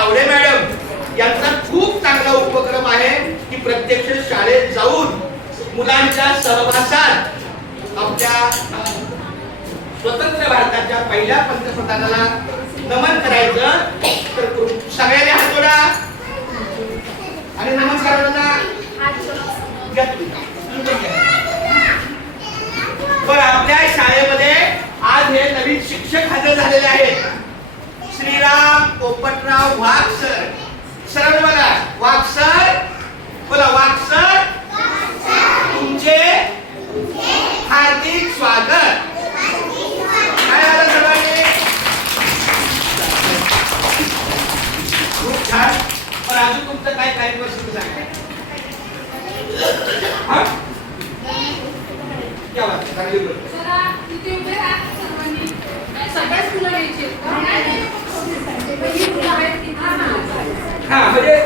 Tawde madam यांचा खूप चांगला उपक्रम आहे की प्रत्यक्ष शाळेत जाऊन मुलांच्या सहवासात आपल्या स्वतंत्र भारताच्या पहिल्या पंतप्रधानाला नमन करायचं. तर सगळ्यांनी हात जोडा. आणि नमस्कारांना घ्या पण आपल्या शाळेमध्ये आज हे नवीन शिक्षक हजर झालेले आहेत. पोपटराव वाघ सरळ बघा वाक्सर? बोला वाक्सर? तुमचे हार्दिक स्वागत. काय झालं सर्वांनी खूप छान. पण अजून तुमचं काय कार्यक्रम सुरू सांगा चांगली गोष्ट. Ah,